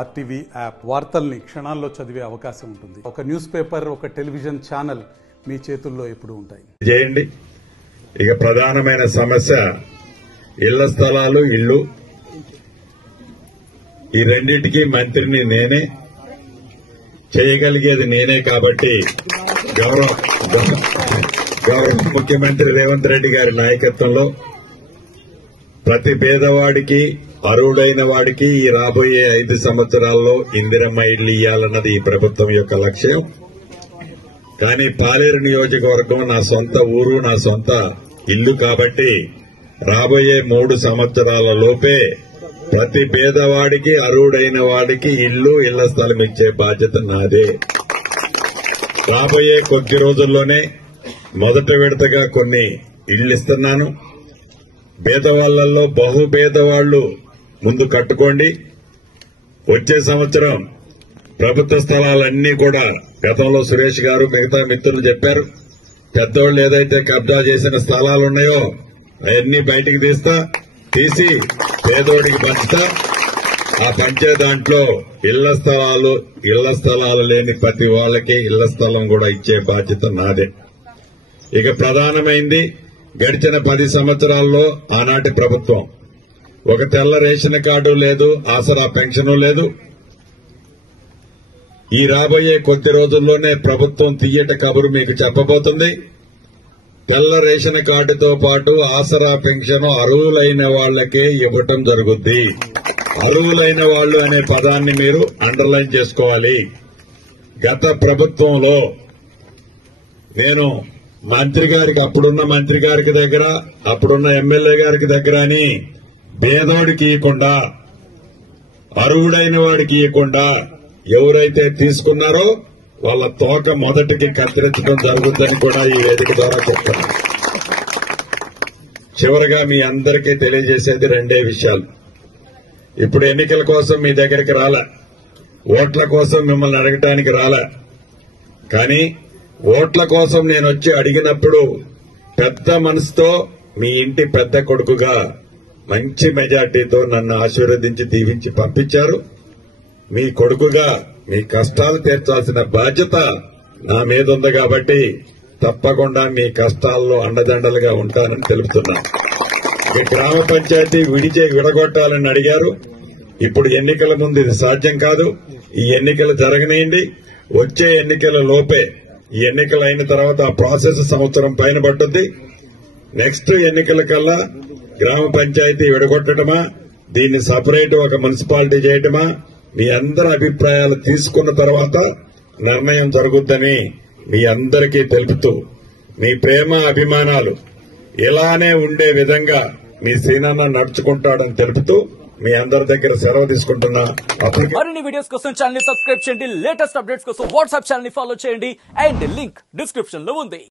RTV app వార్తల్ని క్షణాల్లో చదివే అవకాశం ఉంటుంది. ఒక న్యూస్ పేపర్, ఒక టెలివిజన్ ఛానల్ మీ చేతుల్లో ఎప్పుడూ ఉంటాయి. చేయండి. ఇక ప్రధానమైన సమస్య ఇళ్ల స్థలాలు, ఇళ్లు. ఈ రెండింటికి మంత్రిని నేనే, చేయగలిగేది నేనే. కాబట్టి గౌరవ ముఖ్యమంత్రి రేవంత్ రెడ్డి గారి నాయకత్వంలో ప్రతి పేదవాడికి, అర్హుడైన వాడికి ఈ రాబోయే 5 సంవత్సరాల్లో ఇందిరమ్మ ఇళ్లు ఇయ్యాలన్నది ఈ ప్రభుత్వం యొక్క లక్ష్యం. కానీ పాలేరు నియోజకవర్గం నా సొంత ఊరు, నా సొంత ఇల్లు కాబట్టి రాబోయే 3 సంవత్సరాల లోపే ప్రతి పేదవాడికి, అర్హుడైన వాడికి ఇళ్లు, ఇళ్ల స్థలం ఇచ్చే బాధ్యత నాదే. రాబోయే కొద్ది రోజుల్లోనే మొదటి విడతగా కొన్ని ఇళ్లు ఇస్తున్నాను. పేదవాళ్లలో బహుపేదవాళ్లు ముందు కట్టుకోండి. వచ్చే సంవత్సరం ప్రభుత్వ స్థలాలన్నీ కూడా గతంలో సురేష్ గారు, మిగతా మిత్రులు చెప్పారు. పెద్దవాళ్లు ఏదైతే కబ్జా చేసిన స్థలాలున్నాయో అవన్నీ బయటికి తీసి పేదోడికి పంచుతా. ఆ పంచే దాంట్లో ఇళ్ల స్థలాలు లేని ప్రతి వాళ్ళకి ఇళ్ల స్థలం కూడా ఇచ్చే బాధ్యత నాదే. ఇక ప్రధానమైంది, గడిచిన 10 సంవత్సరాల్లో ఆనాటి ప్రభుత్వం ఒక తెల్ల రేషన్ కార్డు లేదు, ఆసరా పెన్షన్ లేదు. ఈ రాబోయే కొద్ది రోజుల్లోనే ప్రభుత్వం తీయట కబురు మీకు చెప్పబోతుంది. తెల్ల రేషన్ కార్డుతో పాటు ఆసరా పెన్షన్ అర్హులైన వాళ్లకే ఇవ్వటం జరుగుద్ది. అర్హులైన వాళ్లు అనే పదాన్ని మీరు అండర్లైన్ చేసుకోవాలి. గత ప్రభుత్వంలో నేను మంత్రి గారికి, అప్పుడున్న మంత్రి గారికి దగ్గర, అప్పుడున్న ఎమ్మెల్యే గారికి దగ్గర అని పేదోడికి ఇవ్వకుండా, అర్హుడైన వాడికి ఇవ్వకుండా ఎవరైతే తీసుకున్నారో వాళ్ళ తోక మొదటికి కత్తిరించడం జరుగుతుందని కూడా ఈ వేదిక ద్వారా చెప్తాను. చివరగా మీ అందరికీ తెలియజేసేది 2 విషయాలు. ఇప్పుడు ఎన్నికల కోసం మీ దగ్గరికి రాలే, ఓట్ల కోసం మిమ్మల్ని అడగటానికి రాలే. కానీ ఓట్ల కోసం నేను వచ్చి అడిగినప్పుడు పెద్ద మనసుతో మీ ఇంటి పెద్ద కొడుకుగా మంచి మెజార్టీతో నన్ను ఆశీర్వదించి దీవించి పంపించారు. మీ కొడుకుగా మీ కష్టాలు తీర్చాల్సిన బాధ్యత నా మీద ఉంది కాబట్టి తప్పకుండా మీ కష్టాల్లో అండదండలుగా ఉంటానని తెలుపుతున్నాను. మీ గ్రామ పంచాయతీ విడగొట్టాలని అడిగారు. ఇప్పుడు ఎన్నికల ముందు ఇది సాధ్యం కాదు. ఈ ఎన్నికలు జరగనియండి. వచ్చే ఎన్నికల లోపే, ఈ ఎన్నికలు అయిన తర్వాత ఆ ప్రాసెస్ సంవత్సరం పైన పట్టుద్ది. నెక్స్ట్ ఎన్నికల కల్లా గ్రామ పంచాయతీ విడగొట్టడమా, దీన్ని సపరేట్ ఒక మున్సిపాలిటీ చేయటమా, మీ అందరి అభిప్రాయాలు తీసుకున్న తర్వాత నిర్ణయం జరుగుద్దని మీ అందరికీ తెలుపుతూ, మీ ప్రేమ అభిమానాలు ఇలానే ఉండే విధంగా మీ సీనన్న నడుచుకుంటాడని తెలుపుతూ మీ అందరి దగ్గర సెలవు తీసుకుంటున్నా. మరిన్ని వీడియోస్ కోసం ఛానల్ ని సబ్స్క్రైబ్ చేయండి. లేటెస్ట్ అప్డేట్స్ కోసం వాట్సాప్ ఛానల్ ని ఫాలో చేయండి. అండ్ లింక్ డిస్క్రిప్షన్ లో ఉంది.